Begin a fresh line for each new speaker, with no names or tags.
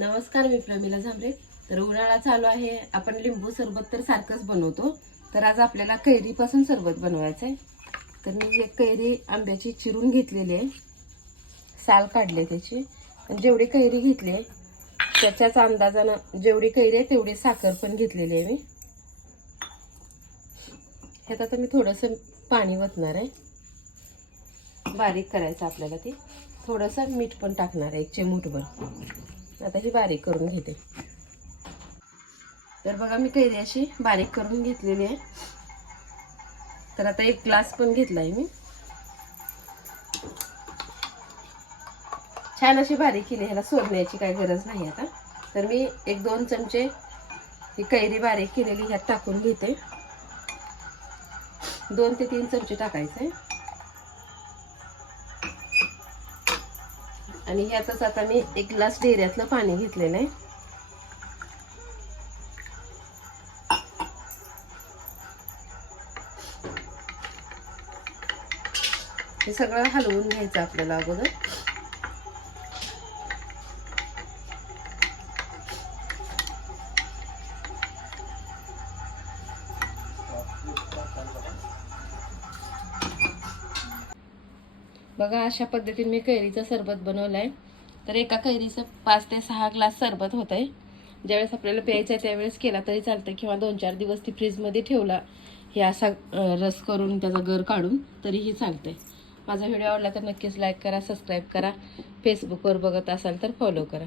नमस्कार मी प्रमिला झांबरे. तर उन्हाळा चालू आहे. आपण लिंबू सरबत तर सारखंच बनवतो. तर आज आपल्याला कैरीपासून सरबत बनवायचं आहे तर मी जे कैरी आंब्याची चिरून घेतलेली आहे. साल काढले त्याची. जेवढी कैरी घेतली आहे त्याच्याच अंदाजानं जेवढी कैरी आहे तेवढी साखर पण घेतलेली आहे मी. ह्यात आता मी थोडंसं पाणी वतणार आहे. बारीक करायचं आपल्याला ते. थोडंसं मीठ पण टाकणार आहे एक चिमूटभर आता ही बारीक करून घेते. तर बघा मी कैरी अशी बारीक करून घेतलेली आहे. तर आता एक ग्लास पण घेतला आहे मी. छान अशी बारीक केली ह्याला सोडण्याची काय गरज नाही आता. तर मी एक दोन चमचे ही कैरी बारीक केलेली ह्यात टाकून घेते. दोन ते तीन चमचे टाकायचे. आणि ह्यातच आता मी एक ग्लास डेऱ्यातलं पाणी घेतलेलं आहे. हे सगळं हलवून घ्यायचं आपल्याला अगोदर. बघा अशा पद्धतीने मी कैरीचं सरबत बनवलं आहे तर एका कैरीचं पाच ते सहा ग्लास सरबत होत आहे ज्यावेळेस आपल्याला प्यायचं आहे त्यावेळेस केला तरी चालतं किंवा दोन चार दिवस ती फ्रीजमध्ये ठेवला हे असा रस करून त्याचा गर काढून तरीही चालतंय. माझा व्हिडिओ आवडला तर नक्कीच लाईक करा सबस्क्राईब करा. फेसबुकवर बघत असाल तर फॉलो करा.